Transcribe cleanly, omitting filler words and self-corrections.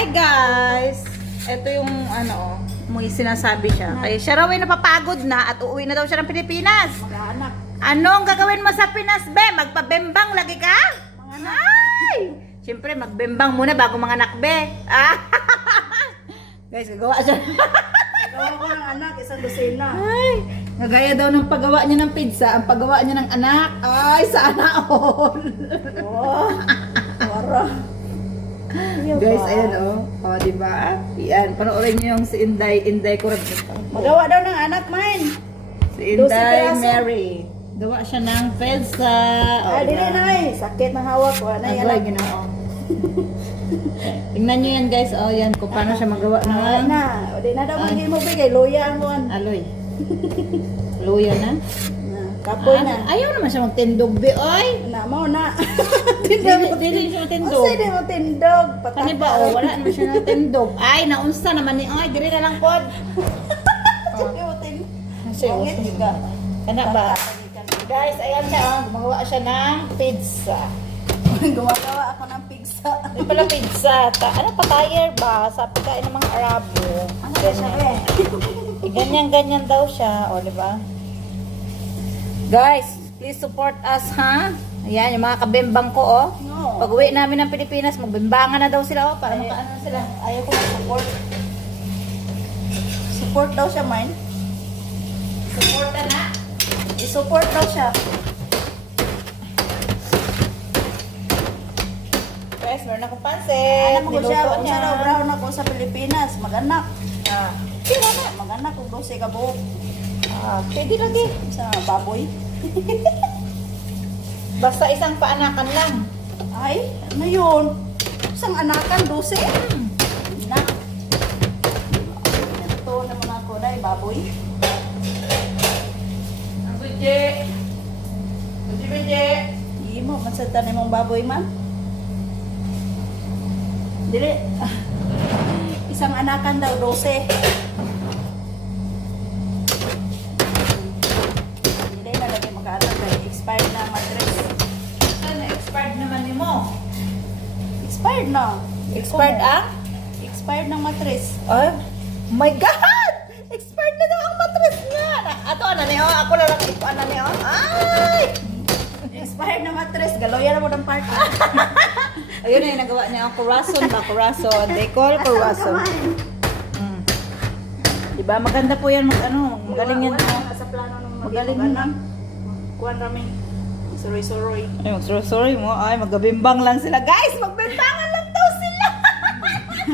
Hi guys! Ito yung ano, may sinasabi siya. Ay, siya raw ay napapagod na at uuwi na daw siya ng Pilipinas. Mag-aanak. Anong gagawin mo sa Pinas, be? Magpabembang lagi ka? Manganak. Ay! Siyempre, magbembang muna bago manganak, be. Ah! Guys, gagawa siya. Gawa ko ng anak, isang dosena. Ay! Nagaya daw ng paggawa niya ng pizza, ang paggawa niya ng anak. Ay, sana all. Oh, wara. Guys, ayan oh. Oh, di ba? Yan, panoorin niyo yung si Inday Kurag. Magawa daw ng anak, man. Si 12 Inday piraso. Mary. Gawa siya ng pizza. Oh, Ay, dili diba? na eh. Sakit ng hawak ko. Ano yan? Agoy, ginoo. Tingnan niyo yan guys. Oh, yan kung paano siya magawa Wala ng na. O, di na daw magiging mo bigay. Luya ang kuhan. aloy. Luya na. Kapoy na. Ayaw naman siya magtindog, be, oy. Na, mo na. Dili siya magtindog. Kasi di mo tindog. Kani ba, oh, wala naman siya natindog. Ay, naunsa naman ni, oy, dili na lang pod. Di mo tindog. Kasi, oh, Pangit, di ka. kana ba? Guys, ayan siya, oh. Gumagawa siya ng pizza. Gumagawa ako ng pizza. Hindi pala pizza. Ano pa, tire ba? Sa pagkain ng mga Arabo. Ano ba siya eh? Ganyan-ganyan daw siya. O, di ba? Guys, please support us, ha? Ayan, yung mga kabembang ko, oh. No. Pag uwi namin ng Pilipinas, magbembangan na daw sila, oh. Para Ay. makaano na sila. Ayaw ko mag-support. Support daw siya, man. Support na. I-support daw siya. Guys, meron akong pansit. Alam mo ko siya, Niluto kung siya daw brown ako sa Pilipinas, mag-anak. Ah, Sino na? Mag-anak kung 12 ka buhok. pwede lagi. Sa baboy. Basta isang paanakan lang. Ay, ano yun? Isang anakan, 12? Anak. Ito naman ako na, baboy. Ang budje. Budje. Hindi mo, mansatan na mong baboy man. Dili. Isang anakan daw, 12. Hindi na lagi mag-anak dahil expired na ang mattress. Ano, expired naman ni mo? Expired na. Expired ang? Expired ng mattress. Oh my God! Expired na daw ang mattress niya! Ato, ano niyo? Ako na lang ito, ano niyo? Ay! Expired na mattress. Galoyan na mo ng part. Ayun na yung nagawa niya ang corazon ba? Corazon. They call corazon. Mm. Diba? Maganda po yan. Magaling yan. Nasa plano ng Magaling mag-anak. Kuhan kami. Suroy-suroy. Ay, sorry mo. Ay, magbimbang lang sila. Guys, magbimbangan